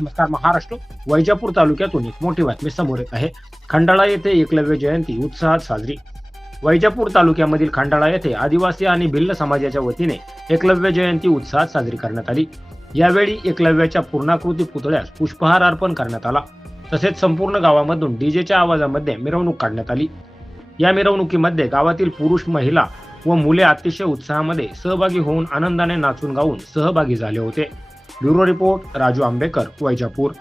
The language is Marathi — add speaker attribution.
Speaker 1: नमस्कार महाराष्ट्र वैजापूर तालुक्यातून एक मोठी बातमी समोर येत आहे. खंडाळा येथे एकलव्य जयंती उत्साहात साजरी. वैजापूर तालुक्यामधील खंडाळा येथे आदिवासी आणि भिल्ल समाजाच्या वतीने एकलव्य जयंती उत्साहात साजरी करण्यात आली. यावेळी एकलव्याच्या पूर्णाकृती पुतळ्यास पुष्पहार अर्पण करण्यात आला. तसेच संपूर्ण गावामधून डीजेच्या आवाजामध्ये मिरवणूक काढण्यात आली. या मिरवणुकीमध्ये गावातील पुरुष महिला व मुले अतिशय उत्साहामध्ये सहभागी होऊन आनंदाने नाचून गाऊन सहभागी झाले होते. Bureau report Raju Ambekar Vaijapur.